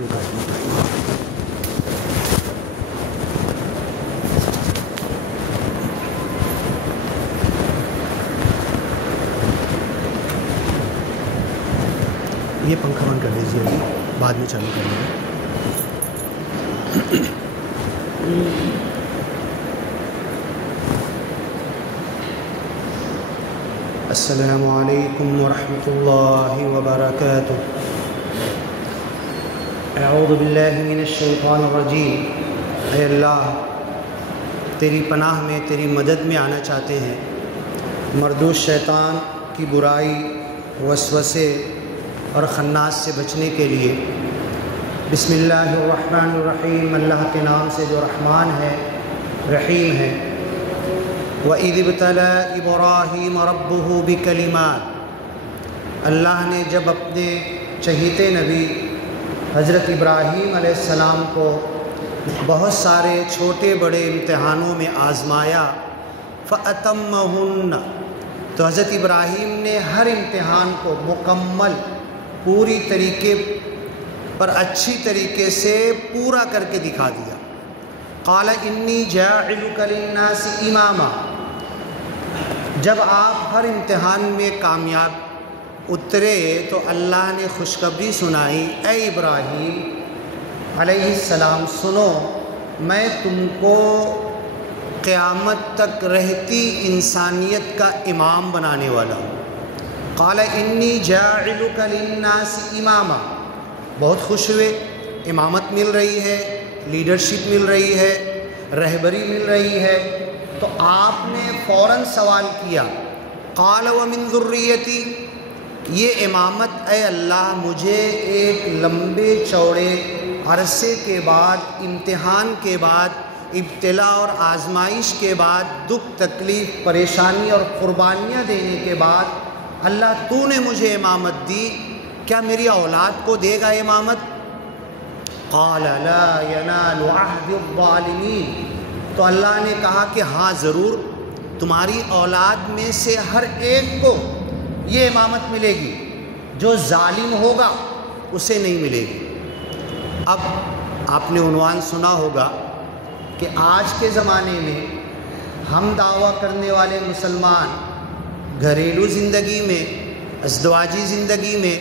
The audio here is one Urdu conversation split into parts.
یہ پنکھا بند کر دیجیے، ابھی بعد میں چالو کر لیں گے۔ السلام علیکم ورحمۃ اللہ وبرکاتہ۔ اعوذ باللہ من الشیطان الرجیم۔ اے اللہ، تیری پناہ میں، تیری مدد میں آنا چاہتے ہیں مردود شیطان کی برائی، وسوسے اور خناس سے بچنے کے لیے۔ بسم اللہ الرحمن الرحیم، اللہ کے نام سے جو رحمان ہے، رحیم ہے۔ وَإِذِ ابْتَلَىٰ إِبْرَاهِيمَ رَبُّهُ بِكَلِمَاتٍ، اللہ نے جب اپنے چہیتے نبی حضرت ابراہیم علیہ السلام کو بہت سارے چھوٹے بڑے امتحانوں میں آزمایا، فَأَتَمَّهُنَّ، تو حضرت ابراہیم نے ہر امتحان کو مکمل، پوری طریقے پر اچھی طریقے سے پورا کر کے دکھا دیا۔ قال انی جاعلک للناس اماما، جب آپ ہر امتحان میں کامیاب اترے تو اللہ نے خوشخبری سنائی، اے ابراہیم علیہ السلام سنو، میں تم کو قیامت تک رہتی انسانیت کا امام بنانے والا ہوں۔ قال انی جاعلک للناس اماما، بہت خوش ہوئے، امامت مل رہی ہے، لیڈرشپ مل رہی ہے، رہبری مل رہی ہے، تو آپ نے فوراً سوال کیا، قال ومن ذریتی، یہ امامت اے اللہ مجھے ایک لمبے چوڑے عرصے کے بعد، امتحان کے بعد، ابتلاء اور آزمائش کے بعد، دکھ تکلیف پریشانی اور قربانیاں دینے کے بعد اللہ تو نے مجھے امامت دی، کیا میری اولاد کو دے گا امامت؟ قال لا ینال عہد الظالمین، تو اللہ نے کہا کہ ہاں ضرور، تمہاری اولاد میں سے ہر ایک کو یہ امامت ملے گی، جو ظالم ہوگا اسے نہیں ملے گی۔ اب آپ نے عنوان سنا ہوگا کہ آج کے زمانے میں ہم دعویٰ کرنے والے مسلمان گھریلو زندگی میں، ازدواجی زندگی میں،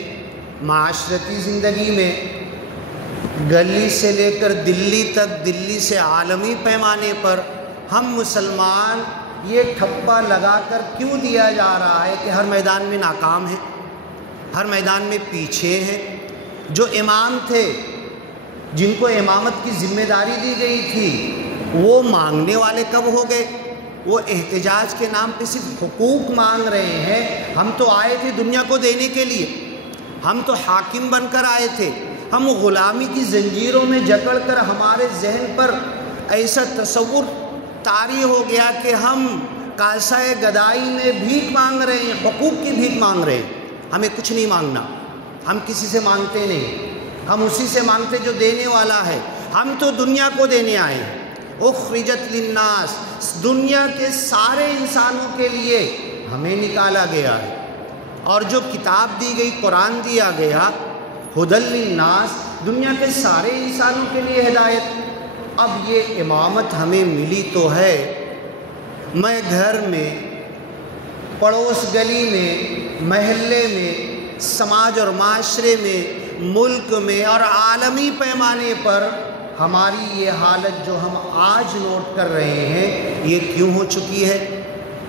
معاشرتی زندگی میں، گلی سے لے کر دلی تک، دلی سے عالمی پیمانے پر ہم مسلمان یہ ٹھپا لگا کر کیوں دیا جا رہا ہے کہ ہر میدان میں ناکام ہیں، ہر میدان میں پیچھے ہیں۔ جو امام تھے، جن کو امامت کی ذمہ داری دی گئی تھی، وہ مانگنے والے کب ہو گئے؟ وہ احتجاج کے نام پہ صرف حقوق مانگ رہے ہیں۔ ہم تو آئے تھے دنیا کو دینے کے لیے، ہم تو حاکم بن کر آئے تھے، ہم غلامی کی زنجیروں میں جکڑ کر ہمارے ذہن پر ایسا تصور طاری ہو گیا کہ ہم کاسۂ گدائی میں بھیک مانگ رہے ہیں، حقوق کی بھیک مانگ رہے ہیں۔ ہمیں کچھ نہیں مانگنا، ہم کسی سے مانگتے نہیں، ہم اسی سے مانگتے جو دینے والا ہے۔ ہم تو دنیا کو دینے آئے ہیں۔ اخرجت للناس، دنیا کے سارے انسانوں کے لیے ہمیں نکالا گیا ہے، اور جو کتاب دی گئی، قرآن دیا گیا، ہدی للناس، دنیا کے سارے انسانوں کے لیے ہدایت۔ اب یہ امامت ہمیں ملی تو ہے، میں گھر میں، پڑوس گلی میں، محلے میں، سماج اور معاشرے میں، ملک میں اور عالمی پیمانے پر ہماری یہ حالت جو ہم آج نوٹ کر رہے ہیں، یہ کیوں ہو چکی ہے؟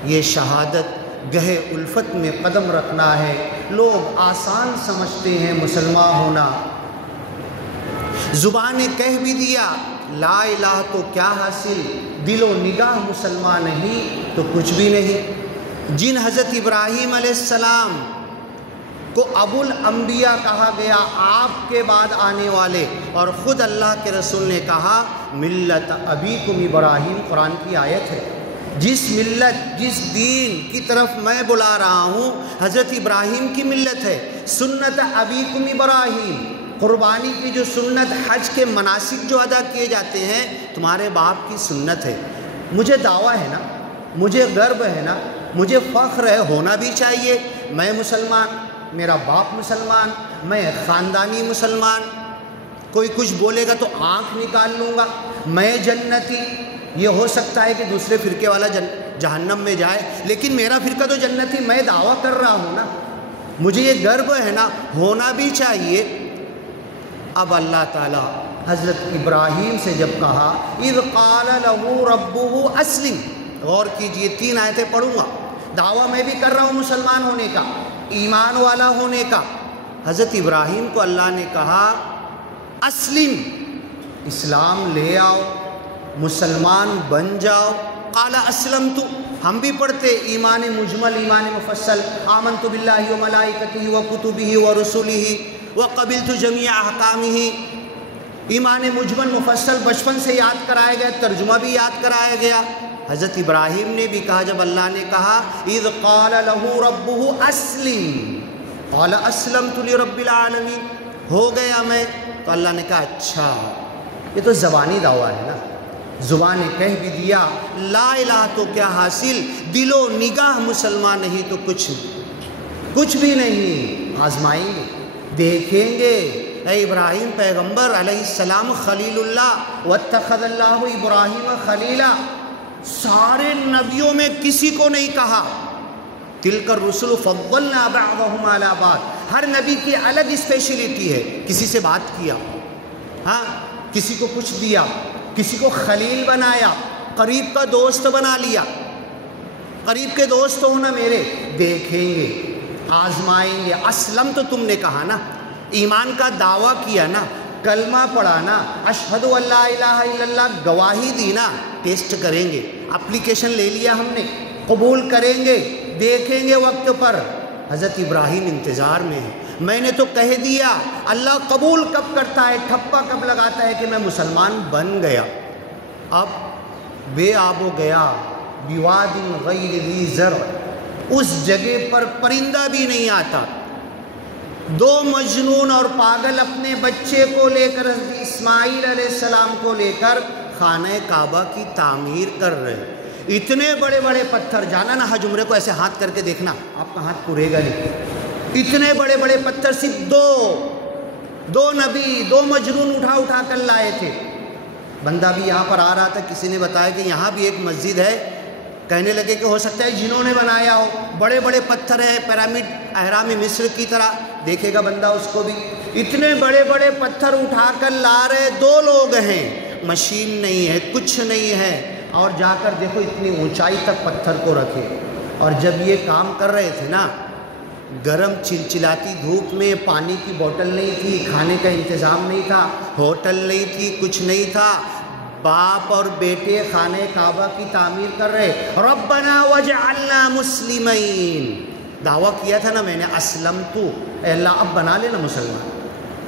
یہ شہادت گہے الفت میں قدم رکھنا ہے۔ لوگ آسان سمجھتے ہیں مسلمان ہونا، زبان نے کہہ بھی دیا لا الہ تو کیا حاصل، دل و نگاہ مسلمان نہیں تو کچھ بھی نہیں۔ جن حضرت ابراہیم علیہ السلام کو ابو الانبیاء کہا گیا، آپ کے بعد آنے والے، اور خود اللہ کے رسول نے کہا ملت ابیکم ابراہیم، قرآن کی آیت ہے۔ جس ملت، جس دین کی طرف میں بلا رہا ہوں، حضرت ابراہیم کی ملت ہے۔ سنت ابیکم ابراہیم، قربانی کی جو سنت، حج کے مناسک جو ادا کیے جاتے ہیں، تمہارے باپ کی سنت ہے۔ مجھے دعویٰ ہے نا، مجھے گرو ہے نا، مجھے فخر ہے، ہونا بھی چاہیے، میں مسلمان، میرا باپ مسلمان، میں خاندانی مسلمان۔ کوئی کچھ بولے گا تو آنکھ نکال لوں گا، میں جنتی. یہ ہو سکتا ہے کہ دوسرے فرقے والا جہنم میں جائے، لیکن میرا فرقہ تو جنتی، میں دعویٰ کر رہا ہوں نا، مجھے یہ گرو ہے نا، ہونا بھی چاہیے. اب اللہ تعالیٰ حضرت ابراہیم سے جب کہا اذ قال له ربه اسلم، غور کیجئے 3 آیتیں پڑھوں گا. دعویٰ میں بھی کر رہا ہوں مسلمان ہونے کا، ایمان والا ہونے کا. حضرت ابراہیم کو اللہ نے کہا اسلم، اسلام لے آؤ، مسلمان بن جاؤ. قال اسلمت، ہم بھی پڑھتے ایمان مجمل، ایمان مفصل، آمنت باللہ وملائکتہ وکتبہ ورسلہ وقبلت جمیع احکامہ. ایمان مجمل مفصل بچپن سے یاد کرایا گیا، ترجمہ بھی یاد کرایا گیا. حضرت ابراہیم نے بھی کہا جب اللہ نے کہا اذ قال له ربه اسلم قال اسلمت لرب العالمین، ہو گیا میں، تو اللہ نے کہا اچھا یہ تو زبانی دعویٰ ہے نا، زبان نے کہہ بھی دیا لا الہ تو کیا حاصل، دل و نگاہ مسلمان نہیں تو کچھ بھی نہیں. آزمائیں گے، دیکھیں گے. اے ابراہیم پیغمبر علیہ السلام خلیل اللہ، واتخذ اللہ ابراہیم خلیلا، سارے نبیوں میں کسی کو نہیں کہا تلک الرسل فضلنا بعضهم علی بعض، ہر نبی کی الگ اسپیشلٹی ہے. کسی سے بات کیا، ہاں کسی کو کچھ دیا، کسی کو خلیل بنایا، قریب کا دوست بنا لیا. قریب کے دوست ہونا میرے، دیکھیں گے، آزمائیں گے. اسلم تو تم نے کہا نا، ایمان کا دعویٰ کیا نا، کلمہ پڑھا نا، اشہد ان لا الہ الا اللہ گواہی دی نا. ٹیسٹ کریں گے، اپلیکیشن لے لیا ہم نے، قبول کریں گے، دیکھیں گے وقت پر. حضرت ابراہیم انتظار میں ہے. میں نے تو کہہ دیا، اللہ قبول کب کرتا ہے، ٹھپا کب لگاتا ہے کہ میں مسلمان بن گیا. اب بے آب و گیا، بواد غیر ذی زرع، اس جگہ پر پرندہ بھی نہیں آتا. 2 مجنون اور پاگل اپنے بچے کو لے کر، حضرت اسماعیل علیہ السلام کو لے کر خانہ کعبہ کی تعمیر کر رہے. اتنے بڑے بڑے پتھر، جانا نا حج عمرے کو ایسے ہاتھ کر کے دیکھنا، آپ کا ہاتھ پورے گا نہیں. اتنے بڑے بڑے پتھر صرف دو نبی 2 مجنون اٹھا کر لائے تھے. بندہ بھی یہاں پر آ رہا تھا، کسی نے بتایا کہ یہاں بھی ایک مسجد ہے. کہنے لگے کہ ہو سکتا ہے جنہوں نے بنایا ہو، بڑے بڑے پتھر ہیں، پیرامڈ اہرام مصر کی طرح. دیکھے گا بندہ اس کو بھی. اتنے بڑے بڑے پتھر اٹھا کر لا رہے، 2 لوگ ہیں، مشین نہیں ہے، کچھ نہیں ہے. اور جا کر دیکھو اتنی اونچائی تک پتھر کو رکھے. اور جب یہ کام کر رہے تھے نا، گرم چلچلاتی دھوپ میں، پانی کی بوتل نہیں تھی، کھانے کا انتظام نہیں تھا، ہوٹل نہیں تھی، کچھ نہیں تھا. باپ اور بیٹے خانہ کعبہ کی تعمیر کر رہے. ربنا وجعلنا مسلمین، دعویٰ کیا تھا نا میں نے، اسلمت، اے اللہ اب بنا لینا مسلمان،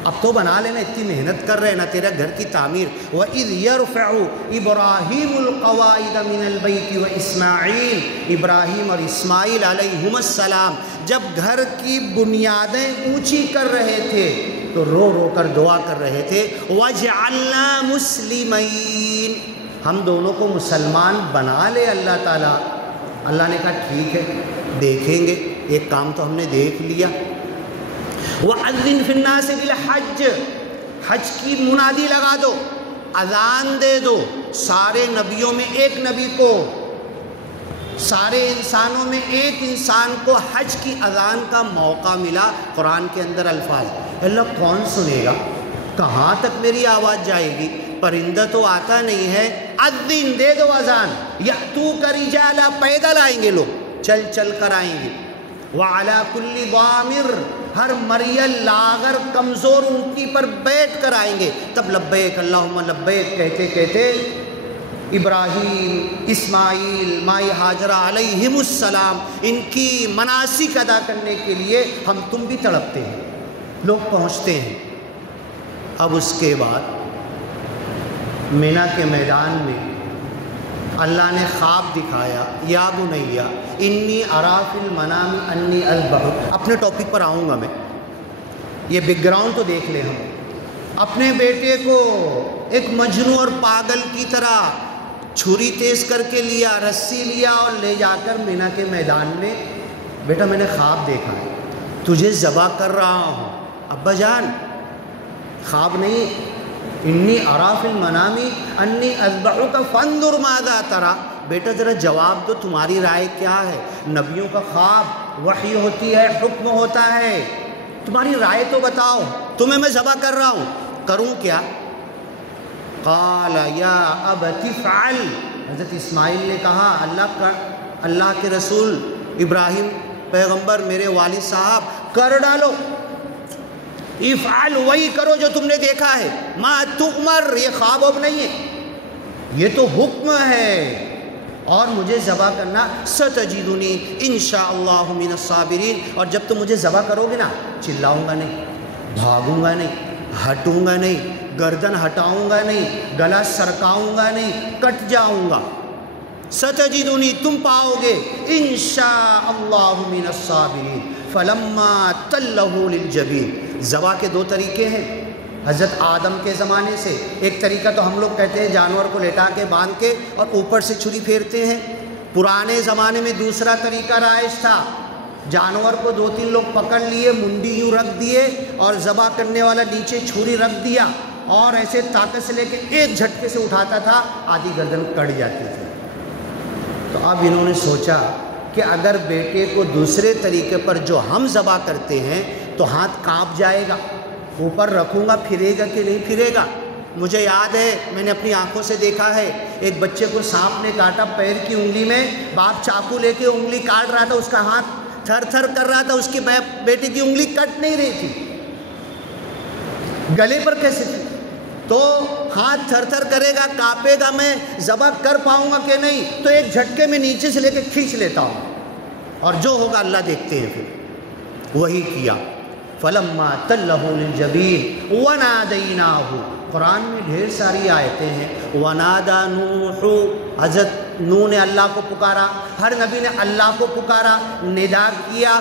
اب تو بنا لینا، اتنی محنت کر رہے نا تیرا گھر کی تعمیر. وَإِذْ يَرْفَعُ إِبْرَاهِيمُ الْقَوَائِدَ مِنَ الْبَيْتِ وَإِسْمَاعِيلُ، ابراہیم اور اسماعیل علیہم السلام جب گھر کی بنیادیں اونچی کر رہے تھے تو رو رو کر دعا کر رہے تھے وَجْعَلْنَا مُسْلِمَيْن، ہم دونوں کو مسلمان بنا لے اللہ تعالیٰ. اللہ نے کہا ٹھیک ہے، دیکھیں گے. ایک کام تو ہم نے دیکھ لیا. وَأَذِّنْ فِي النَّاسِ بِالْحَجِّ، حج کی منادی لگا دو، اذان دے دو. سارے نبیوں میں ایک نبی کو، سارے انسانوں میں ایک انسان کو حج کی اذان کا موقع ملا. قرآن کے اندر الفاظ، اللہ کون سنے گا، کہاں تک میری آواز جائے گی، پرندہ تو آتا نہیں ہے. اذن دے دو اذان. یأتوک رجالا، پیدل آئیں گے لوگ، چل چل کر آئیں گے. وعلی کل ضامر، ہر مریل لاغر کمزور اونٹی پر بیٹھ کر آئیں گے. تب لبیک اللہم لبیک کہتے کہتے ابراہیم، اسماعیل، مائی ہاجرہ علیہم السلام، ان کی مناسک ادا کرنے کے لیے ہم تم بھی تڑپتے ہیں. لوگ پہنچتے ہیں. اب اس کے بعد مینا کے میدان میں اللہ نے خواب دکھایا. یا بنیا انی ارا فی المنام انی اذبحک. اپنے ٹاپک پر آؤں گا میں، یہ بیک گراؤنڈ تو دیکھ لیں. ہم اپنے بیٹے کو ایک مجنون اور پاگل کی طرح چھری تیز کر کے لیا، رسی لیا اور لے جا کر مینا کے میدان میں، بیٹا میں نے خواب دیکھا ہے، تجھے ذبح کر رہا ہوں. ابا جان خواب نہیں، انی ارا فی المنامی انی اذبحک فانظر ماذا تری، بیٹا ذرا جواب دو، تمہاری رائے کیا ہے؟ نبیوں کا خواب وحی ہوتی ہے، حکم ہوتا ہے، تمہاری رائے تو بتاؤ، تمہیں میں ذبح کر رہا ہوں، کروں کیا؟ قال یا ابت افعل، حضرت اسماعیل نے کہا اللہ کے رسول ابراہیم پیغمبر، میرے والد صاحب، کر ڈالو، افعل، وہی کرو جو تم نے دیکھا ہے، ما تؤمر، یہ خواب اب نہیں ہے، یہ تو حکم ہے، اور مجھے ذبح کرنا، ستجدنی انشاءاللہ من الصابرین، اور جب تم مجھے ذبح کرو گے نا، چلاؤں گا نہیں، بھاگوں گا نہیں، ہٹوں گا نہیں، گردن ہٹاؤں گا نہیں، گلا سرکاؤں گا نہیں، کٹ جاؤں گا، ستجدنی، تم پاؤ گے، انشاءاللہ من الصابرین، فلما تلہ للجبین۔ ذبح کے دو طریقے ہیں حضرت آدم کے زمانے سے، ایک طریقہ تو ہم لوگ کہتے ہیں جانور کو لٹا کے باندھ کے اور اوپر سے چھری پھیرتے ہیں، پرانے زمانے میں دوسرا طریقہ رائج تھا، جانور کو 2-3 لوگ پکڑ لیے، منڈی یوں رکھ دیے اور ذبح کرنے والا نیچے چھری رکھ دیا اور ایسے طاقت سے لے کے ایک جھٹکے سے اٹھاتا تھا، آدھی گردن کٹ جاتی تھی۔ تو اب انہوں نے سوچا کہ اگر بیٹے کو دوسرے طریقے پر جو ہم ذبح کرتے ہیں تو ہاتھ کانپ جائے گا، اوپر رکھوں گا پھرے گا کہ نہیں پھرے گا؟ مجھے یاد ہے، میں نے اپنی آنکھوں سے دیکھا ہے، ایک بچے کو سانپ نے کاٹا پیر کی انگلی میں، باپ چاقو لے کے انگلی کاٹ رہا تھا، اس کا ہاتھ تھر تھر کر رہا تھا، اس کی بیٹے کی انگلی کٹ نہیں رہی تھی، گلے پر کیسے تھی؟ تو ہاتھ تھر تھر کرے گا، کانپے گا، میں ذبح کر پاؤں گا کہ نہیں؟ تو ایک جھٹکے میں نیچے سے لے کے کھینچ لیتا ہوں، اور جو ہوگا اللہ دیکھتے ہیں۔ پھر وہی کیا، فلما تلہ للجبین ونادیناہ، قرآن میں ڈھیر ساری آیتیں ہیں، ونادا نوح، حضرت نوح نے اللہ کو پکارا، ہر نبی نے اللہ کو پکارا، ندا کیا،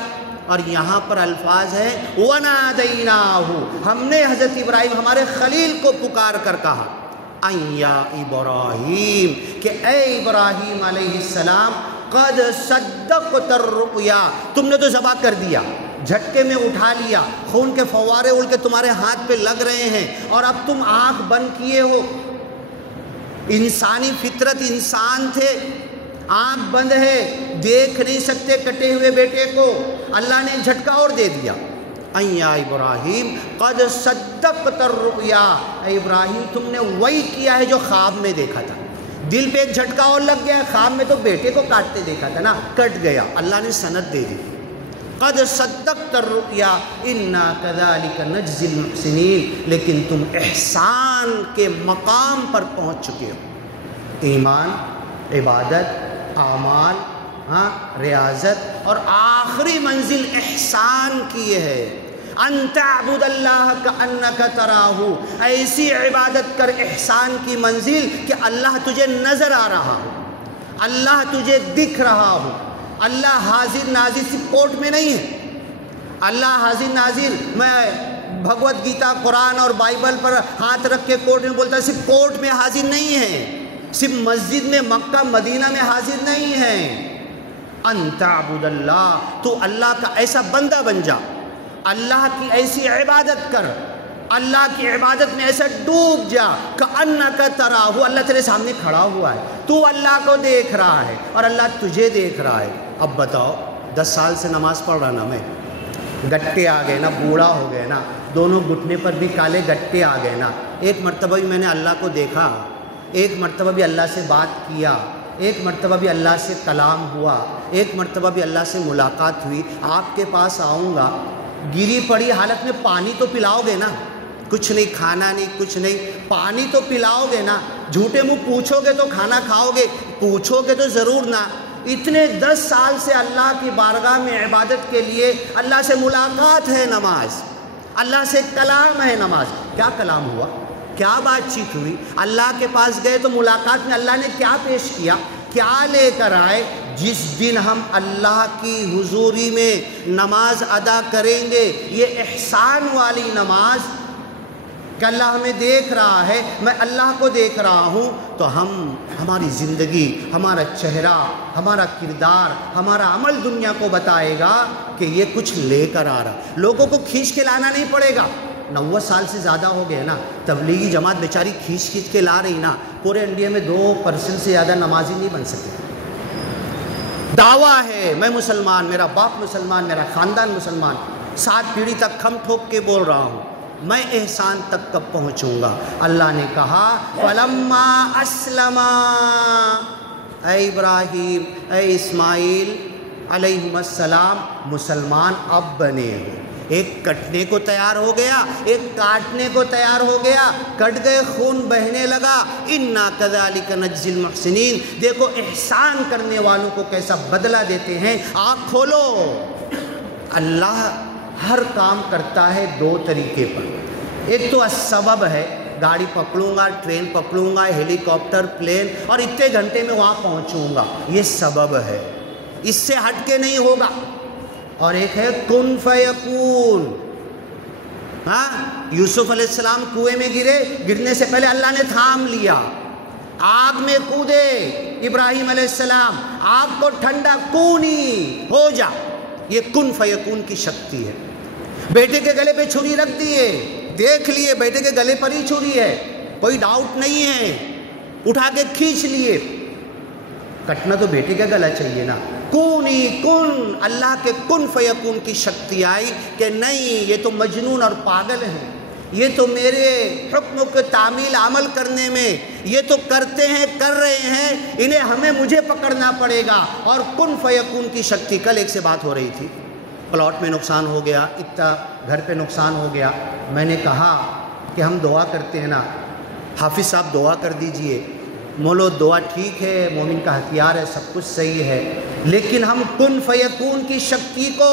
اور یہاں پر الفاظ ہیں ونادیناہ، ہم نے حضرت ابراہیم ہمارے خلیل کو پکار کر کہا، ان یا ابراہیم، کہ اے ابراہیم علیہ السلام، قد صدقت الرؤیا، تم نے تو ذبح کر دیا، جھٹکے میں اٹھا لیا، خون کے فوارے اڑ کے تمہارے ہاتھ پہ لگ رہے ہیں، اور اب تم آنکھ بند کیے ہو، انسانی فطرت، انسان تھے، آنکھ بند ہے، دیکھ نہیں سکتے کٹے ہوئے بیٹے کو، اللہ نے جھٹکا اور دے دیا، ان یا ابراہیم قد صدقت الرؤیا، اے ابراہیم تم نے وہی کیا ہے جو خواب میں دیکھا تھا، دل پہ ایک جھٹکا اور لگ گیا، خواب میں تو بیٹے کو کاٹتے دیکھا تھا نا، کٹ گیا، اللہ نے سند دے دی، قد صدقت الرؤیا انا کذالک نجزی المحسنین، لیکن تم احسان کے مقام پر پہنچ چکے ہو، ایمان، عبادت، اعمال، ریاضت، اور آخری منزل احسان کی ہے، ان تعبد اللہ کأنک تراہ، ایسی عبادت کر احسان کی منزل کہ اللہ تجھے نظر آ رہا ہو، اللہ تجھے دکھ رہا ہو، اللہ حاضر ناظر صرف کورٹ میں نہیں ہے، اللہ حاضر ناظر میں بھگوت گیتا، قرآن اور بائبل پر ہاتھ رکھ کے کورٹ میں بولتا ہے، صرف کورٹ میں حاضر نہیں ہے، صرف مسجد میں مکہ مدینہ میں حاضر نہیں ہے، ان تعبد اللہ، تو اللہ کا ایسا بندہ بن جا، اللہ کی ایسی عبادت کر، اللہ کی عبادت میں ایسا ڈوب جا، کأنک تراہ، اللہ تیرے سامنے کھڑا ہوا ہے، تو اللہ کو دیکھ رہا ہے اور اللہ تجھے دیکھ رہا ہے۔ اب بتاؤ، 10 سال سے نماز پڑھ رہا نا میں، گٹے آ گئے نا، بوڑھا ہو گئے نا، دونوں گھٹنے پر بھی کالے گٹے آ گئے نا، ایک مرتبہ بھی میں نے اللہ کو دیکھا، ایک مرتبہ بھی اللہ سے بات کیا، ایک مرتبہ بھی اللہ سے کلام ہوا، ایک مرتبہ بھی اللہ سے ملاقات ہوئی، آپ کے پاس آؤں گا، گری پڑی حالت میں پانی تو پلاؤ گے نا، کچھ نہیں، کھانا نہیں، کچھ نہیں، پانی تو پلاؤ گے نا، جھوٹے منہ پوچھو گے تو کھانا کھاؤ گے، پوچھو گے تو ضرور نا۔ اتنے 10 سال سے اللہ کی بارگاہ میں عبادت کے لیے، اللہ سے ملاقات ہے نماز، اللہ سے کلام ہے نماز، کیا کلام ہوا، کیا بات چیت ہوئی، اللہ کے پاس گئے تو ملاقات میں اللہ نے کیا پیش کیا، کیا لے کر آئے؟ جس دن ہم اللہ کی حضوری میں نماز ادا کریں گے، یہ احسان والی نماز کہ اللہ ہمیں دیکھ رہا ہے، میں اللہ کو دیکھ رہا ہوں، تو ہماری زندگی، ہمارا چہرہ، ہمارا کردار، ہمارا عمل دنیا کو بتائے گا کہ یہ کچھ لے کر آ رہا، لوگوں کو کھینچ کے لانا نہیں پڑے گا، 90 سال سے زیادہ ہو گئے نا، تبلیغی جماعت بیچاری کھینچ کھینچ کے لا رہی نا، پورے انڈیا میں 2% سے زیادہ نمازی نہیں بن سکے۔ دعویٰ ہے میں مسلمان، میرا باپ مسلمان، میرا خاندان مسلمان، 7 پیڑھی تک کھم ٹھوک کے بول رہا ہوں، میں احسان تک کب پہنچوں گا؟ اللہ نے کہا فَلَمَّا أَسْلَمَا، اے ابراہیم، اے اسماعیل علیہ السلام، مسلمان اب بنے ہو۔ ایک کٹنے کو تیار ہو گیا، ایک کاٹنے کو تیار ہو گیا، کٹ گئے، خون بہنے لگا۔ اِنَّا كَذَلِكَ نَجْزِي الْمُحْسِنِينَ، دیکھو احسان کرنے والوں کو کیسا بدلہ دیتے ہیں۔ آنکھ کھولو، اللہ ہر کام کرتا ہے 2 طریقے پر۔ ایک تو سبب ہے، گاڑی پکڑوں گا، ٹرین پکڑوں گا، ہیلی کاپٹر، پلین، اور اتنے گھنٹے میں وہاں پہنچوں گا، یہ سبب ہے، اس سے ہٹ کے نہیں ہوگا۔ اور ایک ہے کن فیکون۔ ہاں، یوسف علیہ السلام کنویں میں گرے، گرنے سے پہلے اللہ نے تھام لیا۔ آگ میں کودے ابراہیم علیہ السلام، آگ کو ٹھنڈا، کونی ہو جا، یہ کن فیکون کی شکتی ہے۔ بیٹے کے گلے پہ چھری رکھ دیے، دیکھ لیے بیٹے کے گلے پر ہی چھری ہے، کوئی ڈاؤٹ نہیں ہے، اٹھا کے کھینچ لیے۔ کٹنا تو بیٹے کا گلا چاہیے نا، کونی کن، اللہ کے کن فیکون کی شکتی آئی کہ نہیں، یہ تو مجنون اور پاگل ہیں، یہ تو میرے حکم کے تعمیل عمل کرنے میں یہ تو کرتے ہیں، کر رہے ہیں، انہیں مجھے پکڑنا پڑے گا۔ اور کن فیکون کی شکتی، کل ایک سے بات ہو رہی تھی، پلاٹ میں نقصان ہو گیا، اتنا گھر پہ نقصان ہو گیا، میں نے کہا کہ ہم دعا کرتے ہیں نا، حافظ صاحب دعا کر دیجئے، مولو دعا ٹھیک ہے، مومن کا ہتھیار ہے، سب کچھ صحیح ہے، لیکن ہم کن فیکون کی شکتی کو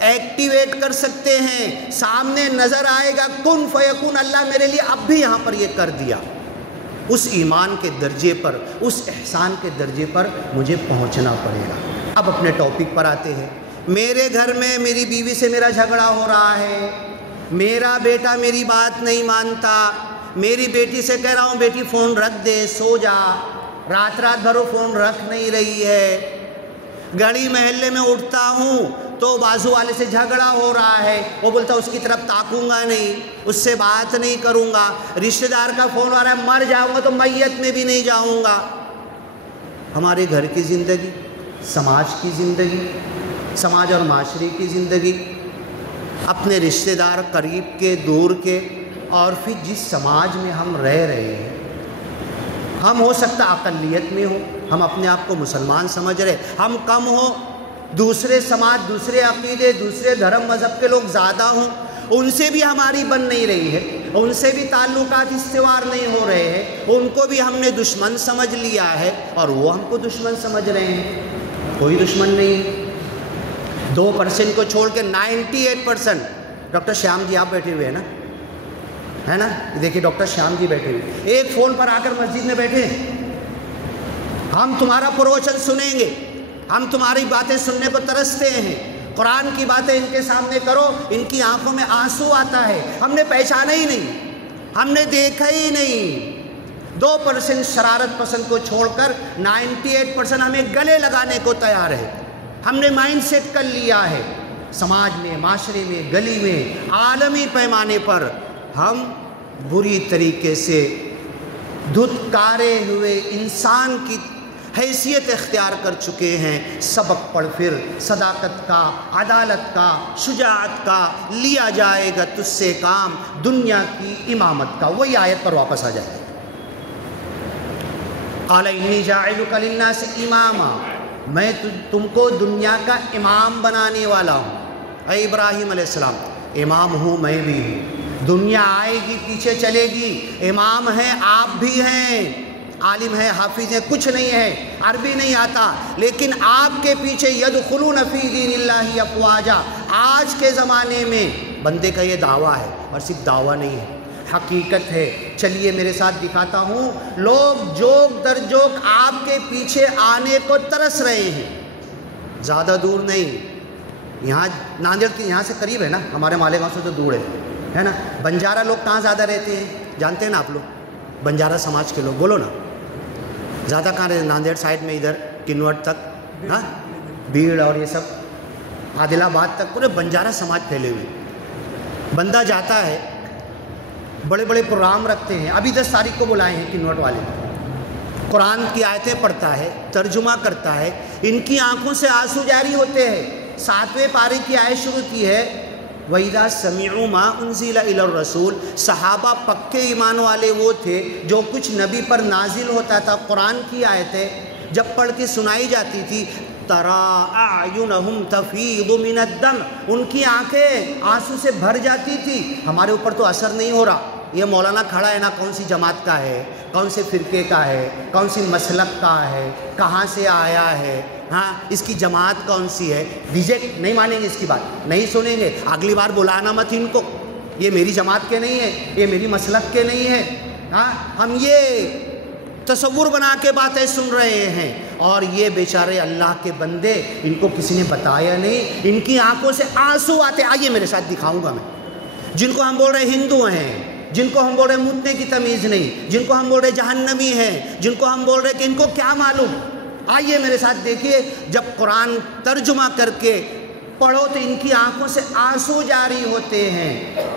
ایکٹیویٹ کر سکتے ہیں۔ سامنے نظر آئے گا کن فیکون، اللہ میرے لیے اب بھی یہاں پر یہ کر دیا، اس ایمان کے درجے پر، اس احسان کے درجے پر مجھے پہنچنا پڑے گا۔ اب اپنے ٹاپک پر آتے ہیں۔ میرے گھر میں میری بیوی سے میرا جھگڑا ہو رہا ہے، میرا بیٹا میری بات نہیں مانتا، میری بیٹی سے کہہ رہا ہوں بیٹی فون رکھ دے، سو جا، رات بھر وہ فون رکھ نہیں رہی ہے، گلی محلے میں اٹھتا ہوں تو بازو والے سے جھگڑا ہو رہا ہے، وہ بولتا اس کی طرف تاکوں گا نہیں، اس سے بات نہیں کروں گا، رشتہ دار کا فون آ رہا ہے، مر جاؤں گا تو میت میں بھی نہیں جاؤں گا۔ ہمارے گھر کی زندگی، سماج کی زندگی، سماج اور معاشرے کی زندگی، اپنے رشتہ دار قریب کے، دور کے، اور پھر جس سماج میں ہم رہ رہے ہیں، ہم ہو سکتا اقلیت میں ہو، ہم اپنے آپ کو مسلمان سمجھ رہے، ہم کم ہو، دوسرے سماج، دوسرے عقیدے، دوسرے دھرم مذہب کے لوگ زیادہ ہوں، ان سے بھی ہماری بن نہیں رہی ہے، ان سے بھی تعلقات استوار نہیں ہو رہے ہیں، ان کو بھی ہم نے دشمن سمجھ لیا ہے اور وہ ہم کو دشمن سمجھ رہے ہیں۔ کوئی دشمن نہیں ہے۔ 2% کو چھوڑ کے 98%۔ ڈاکٹر شیام جی آپ بیٹھے ہوئے ہیں نا، ہے نا، دیکھیے ڈاکٹر شیام جی بیٹھے ہوئے، ایک فون پر آ کر مسجد میں بیٹھے ہیں، ہم تمہارا پروچن سنیں گے، ہم تمہاری باتیں سننے کو ترستے ہیں، قرآن کی باتیں ان کے سامنے کرو، ان کی آنکھوں میں آنسو آتا ہے، ہم نے پہچانا ہی نہیں، ہم نے دیکھا ہی نہیں۔ 2% شرارت پسند کو چھوڑ کر 98% ہمیں گلے لگانے کو تیار ہے۔ ہم نے مائنڈ سیٹ کر لیا ہے، سماج میں، معاشرے میں، گلی میں، عالمی پیمانے پر ہم بری طریقے سے دھتکارے ہوئے انسان کی حیثیت اختیار کر چکے ہیں۔ سبق پڑھ پھر صداقت کا، عدالت کا، شجاعت کا، لیا جائے گا تجھ سے کام، دنیا کی امامت کا۔ وہی آیت پر واپس آ جائے۔ قال انی جاعلک للناس اماما، میں تم کو دنیا کا امام بنانے والا ہوں۔ اے ابراہیم علیہ السلام، امام ہوں میں بھی ہوں، دنیا آئے گی پیچھے چلے گی، امام ہیں آپ بھی ہیں، عالم ہیں، حافظ ہیں، کچھ نہیں ہے، عربی نہیں آتا، لیکن آپ کے پیچھے یدخلون فی دین اللہ افواجا۔ آج کے زمانے میں بندے کا یہ دعویٰ ہے، اور صرف دعویٰ نہیں ہے، حقیقت ہے۔ چلیے میرے ساتھ دکھاتا ہوں، لوگ جوک در جوک آپ کے پیچھے آنے کو ترس رہے ہیں، زیادہ دور نہیں، یہاں ناندیڑ کی یہاں سے قریب ہے نا، ہمارے مالیگاؤں سے تو دور ہے نا۔ بنجارہ لوگ کہاں زیادہ رہتے ہیں جانتے ہیں نا آپ لوگ؟ بنجارہ سماج کے لوگ بولو نا، زیادہ کہاں رہتے ہیں؟ ناندیڑ سائڈ میں، ادھر کنوٹ تک، ہاں، بھیڑ اور یہ سب عادل آباد تک پورے بنجارہ سماج پھیلے ہوئے۔ بندہ جاتا ہے بڑے بڑے پروگرام رکھتے ہیں. ابھی 10 تاریخ کو بلائے ہیں کنوٹ والے. قرآن کی آیتیں پڑھتا ہے, ترجمہ کرتا ہے, ان کی آنکھوں سے آنسو جاری ہوتے ہیں. 7ویں پارے کی آیت شروع کی ہے وَإِذَا سَمِعُوا مَا أُنزِلَ إِلَى الرَّسُولِ. صحابہ پکے ایمان والے وہ تھے جو کچھ نبی پر نازل ہوتا تھا, قرآن کی آیتیں جب پڑھ کے سنائی جاتی تھی, تَرَىٰ أَعْيُنَهُمْ تَفِيضُ مِنَ الدَّمْعِ, ان کی آنکھیں آنسو سے بھر جاتی تھی. ہمارے اوپر تو اثر نہیں ہو رہا. یہ مولانا کھڑا ہے نا, کون سی جماعت کا ہے, کون سے فرقے کا ہے, کون سی مسلک کا ہے, کہاں سے آیا ہے, ہاں اس کی جماعت کون سی ہے. ریجیکٹ نہیں مانیں گے, اس کی بات نہیں سنیں گے. اگلی بار بلانا مت ان کو, یہ میری جماعت کے نہیں ہے, یہ میری مسلک کے نہیں ہے. ہاں ہم یہ تصور بنا کے باتیں سن رہے ہیں, اور یہ بیچارے اللہ کے بندے, ان کو کسی نے بتایا نہیں, ان کی آنکھوں سے آنسو آتے. آئیے میرے ساتھ دکھاؤں گا میں. جن کو ہم بول رہے ہندو ہیں, جن کو ہم بول رہے موننے کی تمیز نہیں, جن کو ہم بول رہے جہنمی ہیں, جن کو ہم بول رہے کہ ان کو کیا معلوم. آئیے میرے ساتھ دیکھیے, جب قرآن ترجمہ کر کے پڑھو تو ان کی آنکھوں سے آنسو جاری ہوتے ہیں.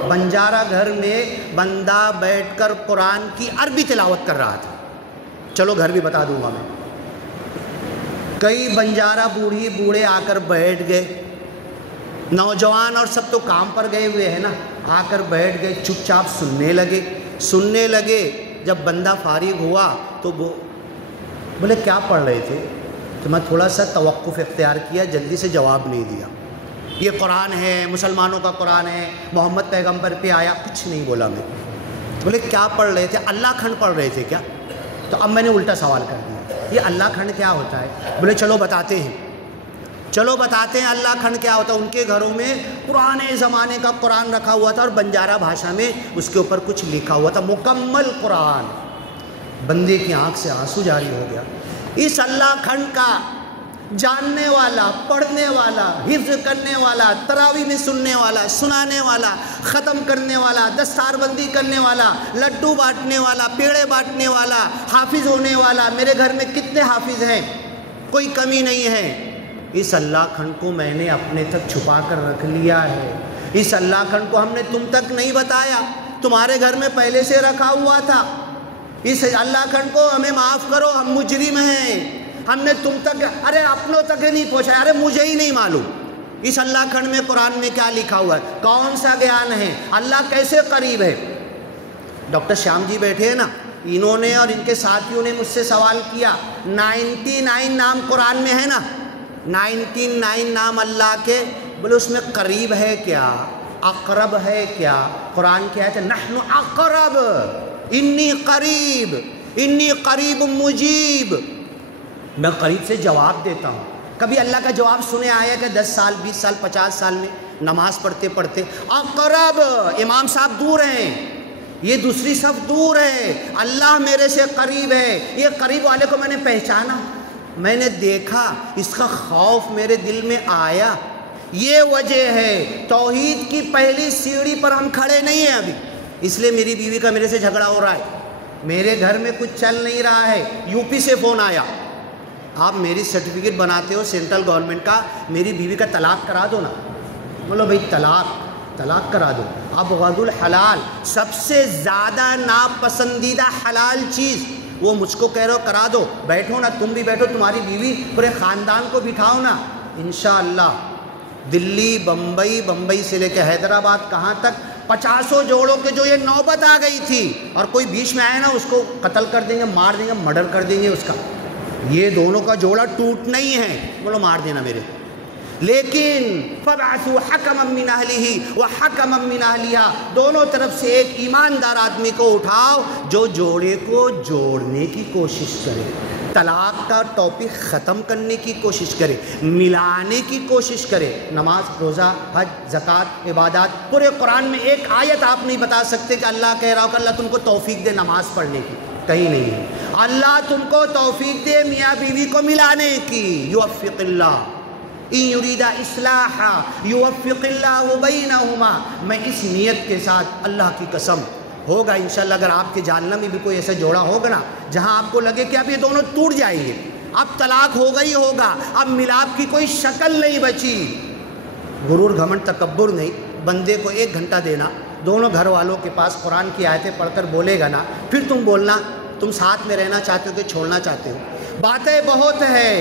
بنجارہ گھر میں بندہ بیٹھ کر قرآن کی عربی تلاوت کر رہا تھا. چلو گھر بھی بتا دوں گا میں. کئی بنجارہ بوڑھی بوڑھے آ کر بیٹھ گئے, نوجوان اور سب تو کام پر گئے ہوئے ہیں نا, آ کر بیٹھ گئے, چپ چاپ سننے لگے. جب بندہ فارغ ہوا تو بولے کیا پڑھ رہے تھے؟ تو میں تھوڑا سا توقف اختیار کیا, جلدی سے جواب نہیں دیا. یہ قرآن ہے, مسلمانوں کا قرآن ہے, محمد پیغمبر پہ آیا, کچھ نہیں بولا میں. بولے کیا پڑھ رہے تھے؟ اللہ کھنڈ پڑھ رہے تھے کیا؟ تو اب میں نے الٹا سوال کر دیا, یہ اللہ کھنڈ کیا ہوتا ہے؟ بولے چلو بتاتے ہیں اللہ کھنڈ کیا ہوتا ہے. ان کے گھروں میں پرانے زمانے کا قرآن رکھا ہوا تھا, اور بنجارہ بھاشا میں اس کے اوپر کچھ لکھا ہوا تھا, مکمل قرآن. بندے کی آنکھ سے آنسو جاری ہو گیا. اس اللہ کھنڈ کا جاننے والا, پڑھنے والا, حفظ کرنے والا, تراویح میں سننے والا, سنانے والا, ختم کرنے والا, دستار بندی کرنے والا, لڈو بانٹنے والا, پیڑے بانٹنے والا, حافظ ہونے والا. میرے گھر میں کتنے حافظ ہیں, کوئی کمی نہیں ہے. اس اللہ کھنڈ کو میں نے اپنے تک چھپا کر رکھ لیا ہے. اس اللہ کھنڈ کو ہم نے تم تک نہیں بتایا, تمہارے گھر میں پہلے سے رکھا ہوا تھا. اس اللہ کھنڈ کو ہمیں معاف کرو, ہم مجرم ہیں, ہم نے تم تک, ارے اپنوں تک ہی نہیں پہنچایا, ارے مجھے ہی نہیں معلوم اس اللہ کھنڈ میں قرآن میں کیا لکھا ہوا ہے, کون سا گیان ہے, اللہ کیسے قریب ہے. ڈاکٹر شیام جی بیٹھے ہیں نا, انہوں نے اور ان کے ساتھیوں نے مجھ سے سوال کیا, 99 نام قرآن میں ہے نا, 99 نام اللہ کے, بولے اس میں قریب ہے کیا, اقرب ہے کیا؟ قرآن کیا ہے, نحن اقرب, انی قریب مجیب. میں قریب سے جواب دیتا ہوں. کبھی اللہ کا جواب سنے آیا کہ 10 سال 20 سال 50 سال میں نماز پڑھتے پڑھتے اقرب, امام صاحب دور ہیں, یہ دوسری صف دور ہے, اللہ میرے سے قریب ہے. یہ قریب والے کو میں نے پہچانا, میں نے دیکھا, اس کا خوف میرے دل میں آیا. یہ وجہ ہے توحید کی پہلی سیڑھی پر ہم کھڑے نہیں ہیں ابھی. اس لیے میری بیوی کا میرے سے جھگڑا ہو رہا ہے, میرے گھر میں کچھ چل نہیں رہا ہے. یو پی سے فون آیا, آپ میری سرٹیفکیٹ بناتے ہو سینٹرل گورنمنٹ کا, میری بیوی کا طلاق کرا دو نا. بولو بھائی طلاق کرا دو. اب غض الحلال, سب سے زیادہ ناپسندیدہ حلال چیز, وہ مجھ کو کہہ رہے ہو کرا دو. بیٹھو نا, تم بھی بیٹھو, تمہاری بیوی, پورے خاندان کو بٹھاؤ نا. انشاءاللہ دلی, بمبئی سے لے کے حیدرآباد, کہاں تک 50 جوڑوں کے جو یہ نوبت آ گئی تھی, اور کوئی بیچ میں آئے نا اس کو قتل کر دیں گے, مار دیں گے, مرڈر کر دیں گے اس کا. یہ دونوں کا جوڑا ٹوٹنا ہی ہے, بولو مار دینا میرے. لیکن فَبْعَثُوا حَكَمًا مِّنْ أَهْلِهِ وَحَكَمًا مِّنْ أَهْلِهَا, دونوں طرف سے ایک ایماندار آدمی کو اٹھاؤ جو جوڑے کو جوڑنے کی کوشش کرے, طلاق کا ٹاپک ختم کرنے کی کوشش کرے, ملانے کی کوشش کرے. نماز, روزہ, حج, زکوٰۃ, عبادات, پورے قرآن میں ایک آیت آپ نہیں بتا سکتے کہ اللہ کہہ رہا ہو کہ اللہ تم کو توفیق دے نماز پڑھنے کی, کہیں نہیں ہے. اللہ تم کو توفیق دے میاں بیوی کو ملانے کی. یوفق اللہ ان یرید اصلاحا یوفق اللہ بینہما. میں اس نیت کے ساتھ, اللہ کی قسم ہوگا انشاءاللہ, اگر آپ کے جاننے میں بھی کوئی ایسا جوڑا ہوگا نا جہاں آپ کو لگے کہ اب یہ دونوں ٹوٹ جائیں گے, اب طلاق ہوگا ہی ہوگا, اب ملاپ کی کوئی شکل نہیں بچی. غرور, گھمنڈ, تکبر نہیں, بندے کو 1 گھنٹہ دینا, دونوں گھر والوں کے پاس قرآن کی آیتیں پڑھ کر بولے گا نا، پھر تم بولنا تم ساتھ میں رہنا چاہتے ہو کہ چھوڑنا چاہتے ہو۔ باتیں بہت ہے۔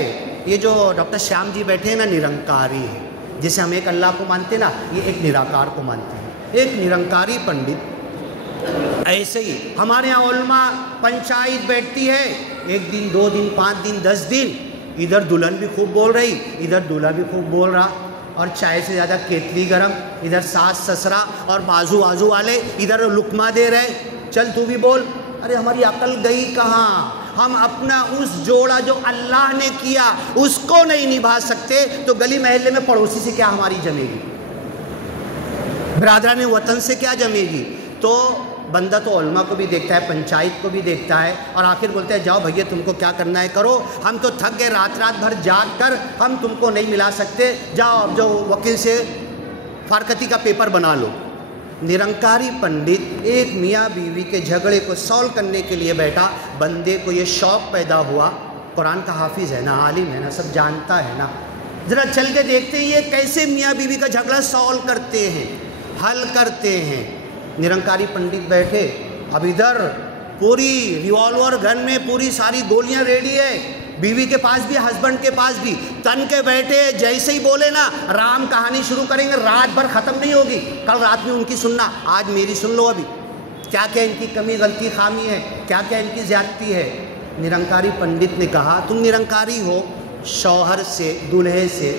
یہ جو ڈاکٹر شیام جی بیٹھے ہیں نا، نرنکاری ہے، جیسے ہم ایک اللہ کو مانتے نا، یہ ایک نراکار کو مانتے ہیں، ایک نرنکاری پنڈت۔ ایسے ہی ہمارے یہاں علماء پنچایت بیٹھتی ہے، 1 دن 2 دن 5 دن 10 دن، ادھر دلہن بھی خوب بول رہی، ادھر دلہا بھی خوب بول رہا، اور چائے سے زیادہ کیتلی گرم، ادھر ساس سسرا اور بازو والے ادھر لقمہ دے رہے، چل تو بھی بول۔ ارے ہماری عقل گئی کہاں؟ ہم اپنا اس جوڑا جو اللہ نے کیا اس کو نہیں نبھا سکتے تو گلی محلے میں پڑوسی سے کیا ہماری جمے گی، برادران وطن سے کیا جمے گی؟ تو بندہ تو علماء کو بھی دیکھتا ہے، پنچایت کو بھی دیکھتا ہے، اور آخر بولتا ہے جاؤ بھیا تم کو کیا کرنا ہے کرو، ہم تو تھک گئے رات بھر جاگ کر، ہم تم کو نہیں ملا سکتے، جاؤ اب جو وکیل سے فارکتی کا پیپر بنا لو۔ نرنکاری پنڈت ایک میاں بیوی کے جھگڑے کو سولو کرنے کے لیے بیٹھا، بندے کو یہ شوق پیدا ہوا، قرآن کا حافظ ہے نا، عالم ہے نا، سب جانتا ہے نا، ذرا چل کے دیکھتے ہیں یہ کیسے میاں بیوی کا جھگڑا سولو کرتے ہیں، حل کرتے ہیں۔ نرنکاری پنڈت بیٹھے، اب ادھر پوری ریوالور گن میں پوری ساری گولیاں ریڈی ہے، بیوی کے پاس بھی ہسبینڈ کے پاس بھی، تن کے بیٹھے، جیسے ہی بولے نا رام کہانی شروع کریں گے، رات بھر ختم نہیں ہوگی، کل رات میں ان کی سننا، آج میری سن لو، ابھی کیا کیا ان کی کمی غلطی خامی ہے، کیا کیا ان کی زیادتی ہے۔ نرنکاری پنڈت نے کہا تم نرنکاری ہو؟ شوہر سے، دولہے سے،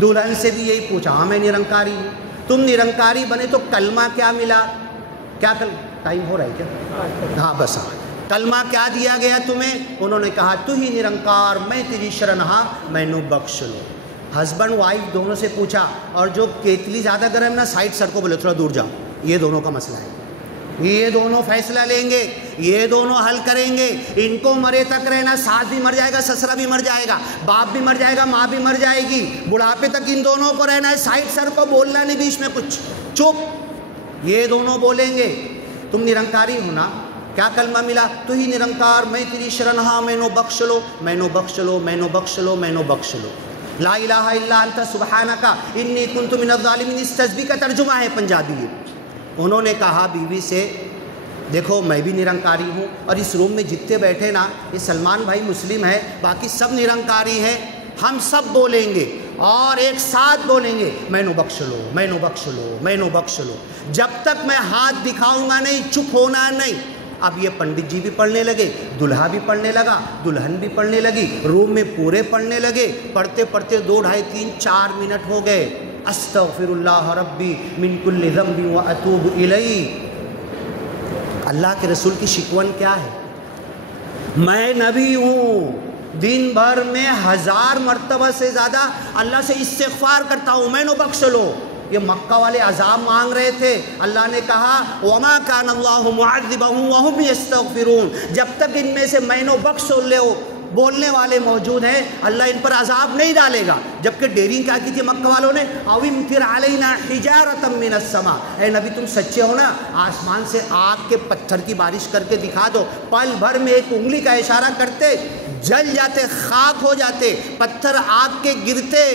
دلہن سے بھی یہی پوچھا، ہاں میں نرنکاری ہوں۔ تم نرنکاری بنے تو کلمہ کیا ملا؟ کیا ٹائم ہو رہا ہے کیا؟ ہاں بس ہاں، کلمہ کیا دیا گیا تمہیں؟ انہوں نے کہا تو ہی نرنکار، میں تیری شرن ہاں، میں نو بخش لو۔ ہسبینڈ وائف دونوں سے پوچھا، اور جو کیتلی زیادہ گرم نا سائڈ سر کو بولے تھوڑا دور جاؤ، یہ دونوں کا مسئلہ ہے، یہ دونوں فیصلہ لیں گے، یہ دونوں حل کریں گے، ان کو مرے تک رہنا، ساس بھی مر جائے گا، سسرا بھی مر جائے گا، باپ بھی مر جائے گا، ماں بھی مر جائے گی، بڑھاپے تک ان دونوں کو رہنا ہے، سائڈ سر کو بولنا نہیں بیچ میں کچھ، چپ، یہ دونوں بولیں گے۔ تم نرنکاری ہونا، کیا کلمہ ملا؟ تو ہی نرنکار، میں تیری شرن ہاں، میں نو بخش لو، میں نو بخش لو، میں نو بخش لو، میں نو بخش لو، لا الہ الا انت سبحانک انی کنت من الظالمین۔ اس تسبیح کا ترجمہ ہے پنجابی۔ انہوں نے کہا بیوی سے دیکھو میں بھی نرنکاری ہوں، اور اس روم میں جتنے بیٹھے نا، یہ سلمان بھائی مسلم ہے، باقی سب نرنکاری ہیں، ہم سب بولیں گے اور ایک ساتھ بولیں گے، میں نو بخش لو، میں نو بخش لو، میں نو بخش لو، جب تک میں ہاتھ دکھاؤں گا نہیں، چپ ہونا نہیں۔ اب یہ پنڈت جی بھی پڑھنے لگے، دلہا بھی پڑھنے لگا، دلہن بھی پڑھنے لگی، روم میں پورے پڑھنے لگے، پڑھتے پڑھتے 2 ڈھائی 3 4 منٹ ہو گئے۔ استغفر اللہ ربی من کل ذنب واتوب الیہ۔ اللہ کے رسول کی شکون کیا ہے؟ میں نبی ہوں، دن بھر میں 1000 مرتبہ سے زیادہ اللہ سے استغفار کرتا ہوں، میں نو بخش لو۔ یہ مکہ والے عذاب مانگ رہے تھے، اللہ نے کہا وَمَا كَانَ اللَّهُ مُعَذِّبَهُمْ وَهُمْ يَسْتَغْفِرُونَ، جب تک ان میں سے میں نو بخش لو بولنے والے موجود ہیں اللہ ان پر عذاب نہیں ڈالے گا۔ جبکہ ڈیرنگ کیا کی تھی مکہ والوں نے، اَوِمْطِرْ عَلَيْنَا حِجَارَةً مِّنَ السَّمَاءِ، اے نبی تم سچے ہو نا، آسمان سے آگ کے پتھر کی بارش کر کے دکھا دو، پل بھر میں ایک انگلی کا اشارہ کرتے جل جاتے، خاک ہو جاتے، پتھر آگ کے گرتے۔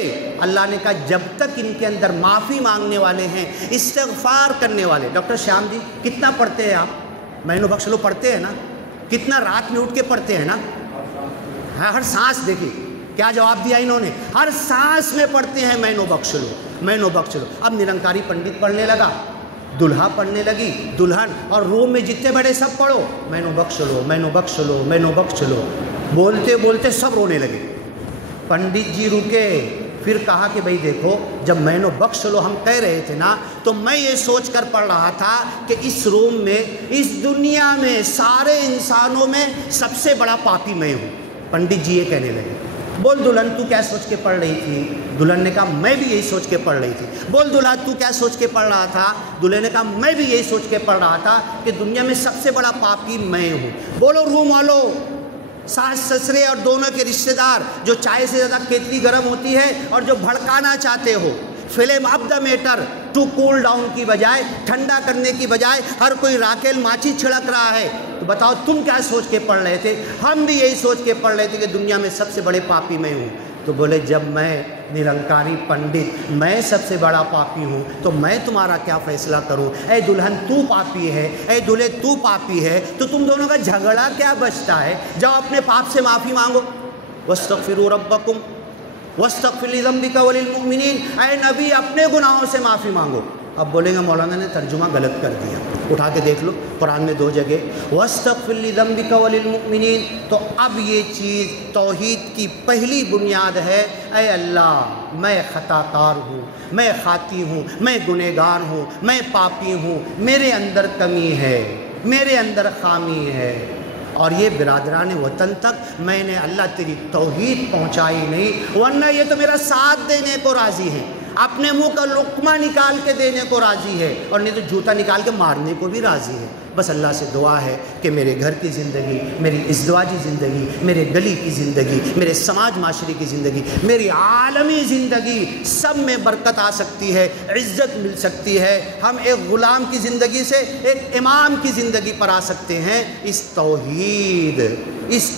اللہ نے کہا جب تک ان کے اندر معافی مانگنے والے ہیں، استغفار کرنے والے۔ ڈاکٹر شیام جی کتنا پڑھتے ہیں آپ؟ میں نو بخش لو پڑھتے ہیں نا؟ کتنا رات میں اٹھ کے پڑھتے ہیں نا؟ ہر سانس دیکھیں کیا جواب دیا انہوں نے، ہر سانس میں پڑھتے ہیں میں نو بخش لو، میں نو بخش لو۔ اب نرنکاری پنڈت پڑھنے لگا، دلہا پڑھنے لگی، دلہن، اور روم میں جتنے بڑے سب پڑھو، میں نو بخش لو، میں نو بخش لو، میں نو بخش لو، بولتے بولتے سب رونے لگے۔ پنڈت جی رکے، پھر کہا کہ بھئی دیکھو جب میں نو بخش لو ہم کہہ رہے تھے نا، تو میں یہ سوچ کر پڑھ رہا تھا کہ اس روم میں، اس دنیا میں، سارے انسانوں میں سب سے بڑا پاپی میں ہوں۔ پنڈت جی یہ کہنے لگے۔ بول دلہن تو کیا سوچ کے پڑھ رہی تھی؟ دلہن نے کہا میں بھی یہی سوچ کے پڑھ رہی تھی۔ بول دلہا تو کیا سوچ کے پڑھ رہا تھا؟ دلہے نے کہا میں بھی یہی سوچ کے پڑھ رہا تھا کہ دنیا میں سب سے بڑا پاپی میں ہوں۔ بولو روم والو، ساس سسرے اور دونوں کے رشتہ دار، جو چائے سے زیادہ کیتلی گرم ہوتی ہے اور جو بھڑکانا چاہتے ہو، فلم up the matter, to cool down کی بجائے، ٹھنڈا کرنے کی بجائے ہر کوئی راکیل ماچی چھڑک رہا ہے، تو بتاؤ تم کیا سوچ کے پڑھ رہے تھے؟ ہم بھی یہی سوچ کے پڑھ رہے تھے کہ دنیا میں سب سے بڑے پاپی میں ہوں۔ تو بولے جب میں نرنکاری پنڈت میں سب سے بڑا پاپی ہوں تو میں تمہارا کیا فیصلہ کروں؟ اے دلہن تو پاپی ہے، اے دلہے تو پاپی ہے، تو تم دونوں کا جھگڑا کیا بچتا ہے؟ جاؤ اپنے پاپ سے معافی مانگو۔ واستغفروا ربکم واستغفر لذنبک وللمؤمنین، اے نبی اپنے گناہوں سے معافی مانگو۔ اب بولیں گے مولانا نے ترجمہ غلط کر دیا، اٹھا کے دیکھ لو قرآن میں 2 جگہ واستغفر لذنبک وللمؤمنین، تو اب یہ چیز توحید کی پہلی بنیاد ہے۔ اے اللہ میں خطا کار ہوں، میں خاطی ہوں، میں گنہگار ہوں، میں پاپی ہوں، میرے اندر کمی ہے، میرے اندر خامی ہے، اور یہ برادران وطن تک میں نے اللہ تیری توحید پہنچائی نہیں، ورنہ یہ تو میرا ساتھ دینے کو راضی ہے، اپنے منہ کا لقمہ نکال کے دینے کو راضی ہے، اور نہیں تو جوتا نکال کے مارنے کو بھی راضی ہے۔ بس اللہ سے دعا ہے کہ میرے گھر کی زندگی، میری ازدواجی زندگی، میرے گلی کی زندگی، میرے سماج معاشرے کی زندگی، میری عالمی زندگی، سب میں برکت آ سکتی ہے، عزت مل سکتی ہے، ہم ایک غلام کی زندگی سے ایک امام کی زندگی پر آ سکتے ہیں۔ اس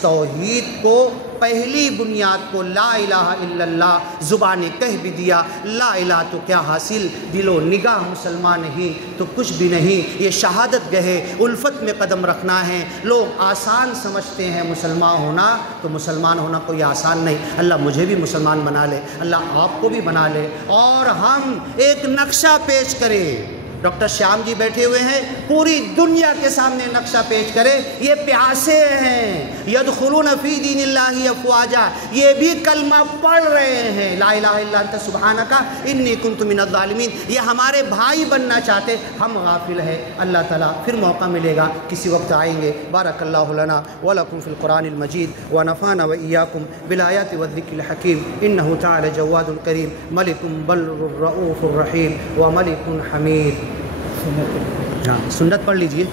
توحید کو پہلی بنیاد کو لا الہ الا اللہ زبان کہہ بھی دیا، لا الہ تو کیا حاصل، دل و نگاہ مسلمان نہیں تو کچھ بھی نہیں، یہ شہادت گہے الفت میں قدم رکھنا ہے۔ لوگ آسان سمجھتے ہیں مسلمان ہونا، تو مسلمان ہونا کوئی آسان نہیں۔ اللہ مجھے بھی مسلمان بنا لے، اللہ آپ کو بھی بنا لے، اور ہم ایک نقشہ پیش کریں۔ ڈاکٹر شیام جی بیٹھے ہوئے ہیں، پوری دنیا کے سامنے نقشہ پیش کرے، یہ پیاسے ہیں، یدخلون فی دین اللہ افواجا، یہ بھی کلمہ پڑھ رہے ہیں، لا الہ الا انت سبحانک انی کنت من الظالمین، یہ ہمارے بھائی بننا چاہتے، ہم غافل ہیں۔ اللہ تعالیٰ پھر موقع ملے گا، کسی وقت آئیں گے۔ بارک اللہ لنا ولکم فی القرآن المجید ونفعنا وإیاکم بالآیات والذکر الحکیم، انہ تعالی جواد کریم، ملک بر الرؤوف الرحیم وملک حمید۔ ہاں سنت پڑھ لیجئے۔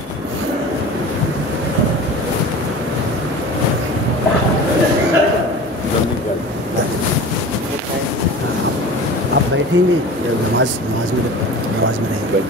آپ بیٹھیں گے یا نماز میں رہیں گے؟